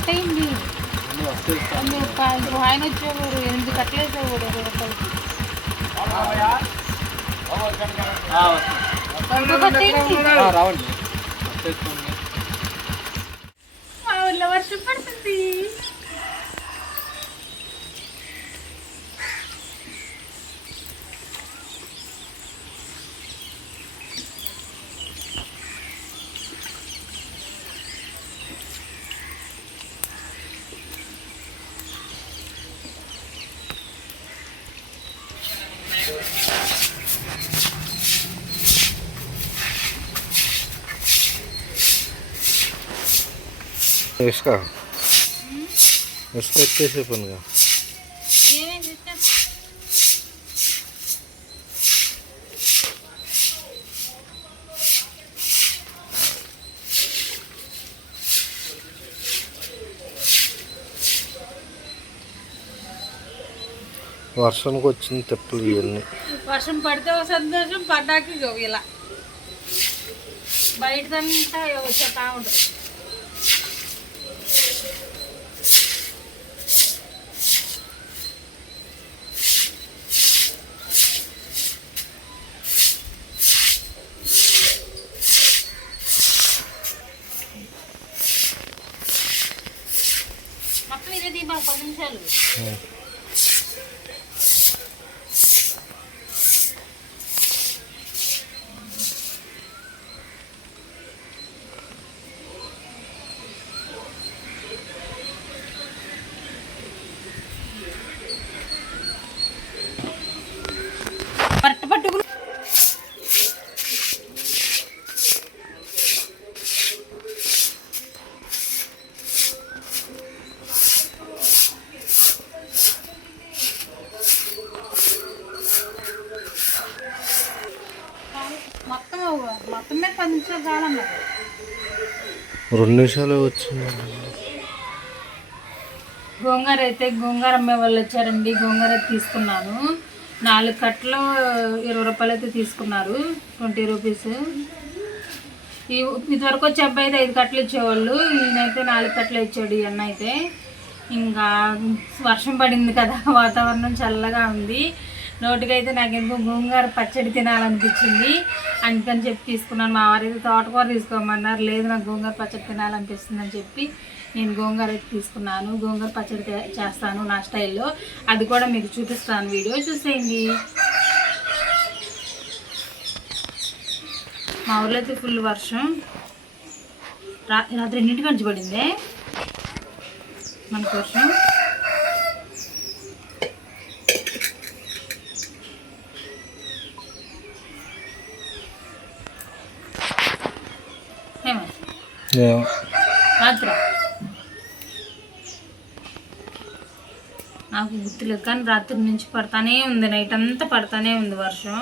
కట్టయింది. ఆయన వచ్చేవారు 8 కట్టలు వేసేవాడు 20 రూపాయలకి. రావండి. మా ఊర్లో వర్షం పడుతుంది. ఇసుక వచ్చేసే పనిగా వర్షానికి వచ్చిన తెప్పలు ఇవన్నీ. వర్షం పడితే ఒక సంతోషం, పడ్డాక ఇలా బయటదంతా వచ్చేటా ఉంటుంది. మొత్తం ఇదే దీపాలు 10 నిమిషాలు. పట్టుకుని మొత్తం మీద 10 నిమిషాలు కావాలన్నారు. 2 నిమిషాలు వచ్చింది. గోంగూర అయితే గోంగూర అమ్మే వాళ్ళు వచ్చారండి. గోంగూర తీసుకున్నాను. 4 కట్టలు 20 రూపాయలు అయితే తీసుకున్నారు, 20 రూపీస్. ఇదివరకు వచ్చే అబ్బాయి అయితే 5 కట్టలు ఇచ్చేవాళ్ళు, ఈయనైతే 4 కట్టలు ఇచ్చాడు. ఈ అన్న అయితే ఇంకా వర్షం పడింది కదా, వాతావరణం చల్లగా ఉంది. నోటికైతే నాకు ఎందుకు గోంగూర పచ్చడి తినాలనిపించింది, అందుకని చెప్పి తీసుకున్నాను. మా వారైతే తోటకూర తీసుకోమన్నారు. లేదు నాకు గోంగూర పచ్చడి తినాలనిపిస్తుంది అని చెప్పి నేను గోంగూర అయితే తీసుకున్నాను. గోంగూర పచ్చడి చేస్తాను నా స్టైల్లో, అది కూడా మీకు చూపిస్తాను, వీడియో చూసేయండి. మా ఊర్లో అయితే ఫుల్ వర్షం. రాత్రి 2 గంటలు పడిందే మనకు వర్షం. రాత్రి నాకు గుర్తులేదు, కానీ రాత్రి నుంచి పడతానే ఉంది, నైట్ అంతా పడతానే ఉంది వర్షం.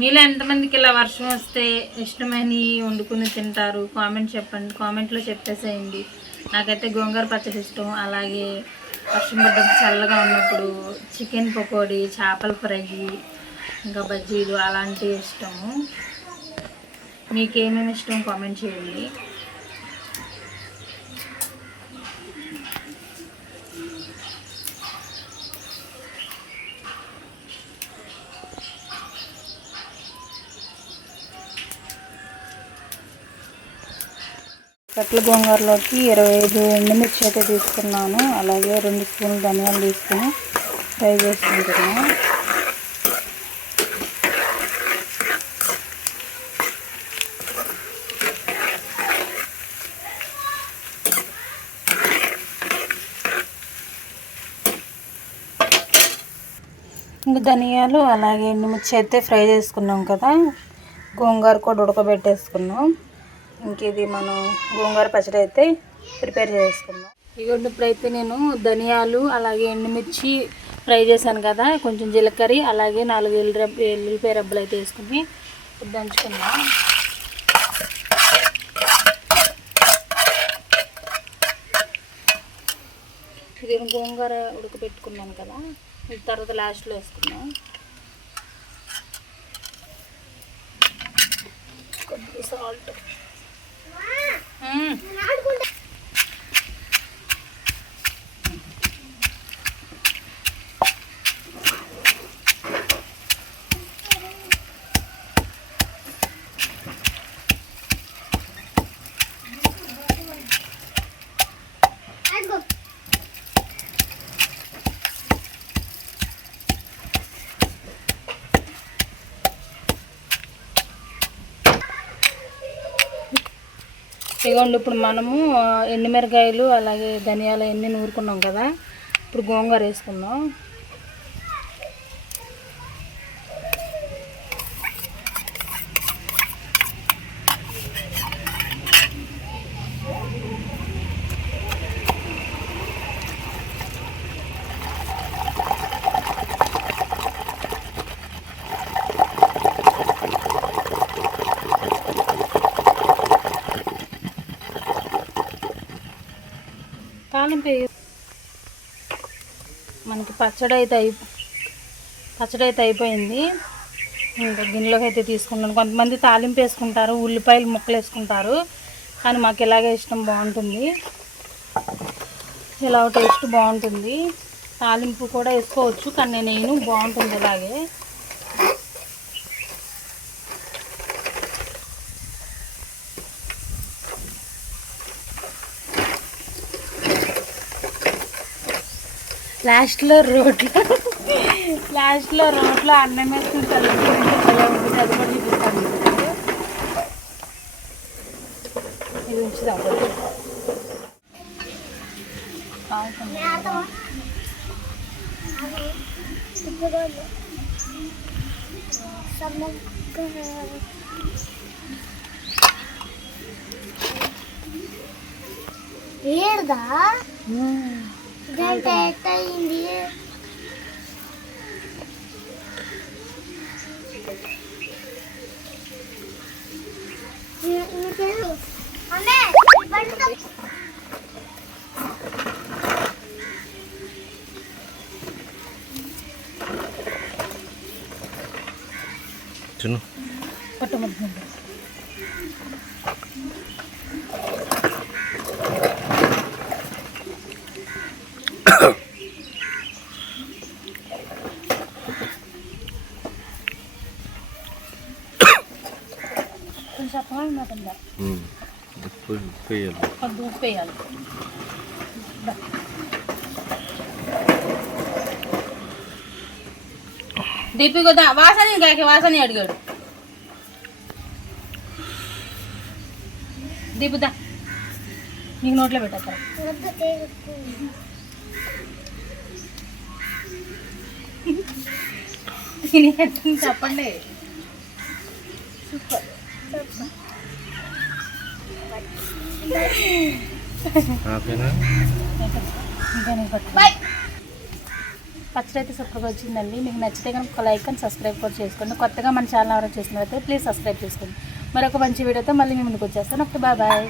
మీలో ఎంతమందికి ఇలా వర్షం వస్తే ఇష్టమని వండుకుని తింటారు కామెంట్ చెప్పండి, కామెంట్లో చెప్పేసేయండి. నాకైతే గోంగూర పచ్చడి ఇష్టం. అలాగే వర్షం పడ్డప్పుడు చల్లగా ఉన్నప్పుడు చికెన్ పకోడీ, చేపల ఫ్రై, ఇంకా బజ్జీలు అలాంటివి ఇష్టము. మీకేమేమి ఇష్టం కామెంట్ చేయండి. కట్ల గోంగూరలోకి 25 ఎండుమిర్చి అయితే తీసుకున్నాను. అలాగే 2 స్పూన్లు ధనియాలు తీసుకుని ఫ్రై చేసుకుంటున్నాను. ఇంకా ధనియాలు అలాగే ఎండుమిర్చి అయితే ఫ్రై చేసుకున్నాం కదా, గోంగూర కూడా ఉడకబెట్టేసుకున్నాం. ఇంక ఇది మనం గోంగూర పచ్చడి అయితే ప్రిపేర్ చేసుకున్నాం. ఇదిగోండి ఇప్పుడైతే నేను ధనియాలు అలాగే ఎండుమిర్చి ఫ్రై చేశాను కదా, కొంచెం జీలకర్ర అలాగే 4 ఎల్లిపాయ రబ్బలు అయితే వేసుకుని దంచుకున్నాం. ఇది గోంగూర ఉడకబెట్టుకున్నాను కదా, ఇది తర్వాత లాస్ట్లో వేసుకున్నాం. కొద్దిగా సాల్ట్. ఇదిగోండి, ఇప్పుడు మనము ఎండుమిరకాయలు అలాగే ధనియాలు అన్నీ నూరుకున్నాం కదా, ఇప్పుడు గోంగూర వేసుకుందాం. తాలింపు మనకి పచ్చడి అయితే అయిపోయింది. ఇంకా గిన్నెలోకి అయితే తీసుకున్నాను. కొంతమంది తాలింపు వేసుకుంటారు, ఉల్లిపాయలు ముక్కలు వేసుకుంటారు, కానీ మాకు ఇలాగే ఇష్టం, బాగుంటుంది. ఇలా టేస్ట్ బాగుంటుంది. తాలింపు కూడా వేసుకోవచ్చు, కానీ నేను బాగుంటుంది ఇలాగే. లాస్ట్లో రోట్లో అన్నం వేసుకుని కలుపుకుంటే భలే ఉంటుంది. అది కూడా చూపిస్తాను. ఇది ఉంచుదాం. ఏడదా గంట ఎట్టయింది. పట్టుకుంటుంది. కొంచెం అర్థమైందా? ఉప్పు వేయాలి. దీపి కదా వాసని అడిగాడు. దీపుదా నీకు నోట్లో పెట్టేస్తారు. చెప్పండి. సూపర్. పచ్చడి అయితే సూపర్గా వచ్చిందండి. మీకు నచ్చితే కనుక లైక్ అండ్ సబ్స్క్రైబ్ కూడా చేసుకోండి. కొత్తగా మన ఛానల్ ఎవరైనా చేసినట్లయితే ప్లీజ్ సబ్స్క్రైబ్ చేసుకోండి. మరొక మంచి వీడియోతో మళ్ళీ మీ ముందుకు వచ్చేస్తాను. Okay, bye.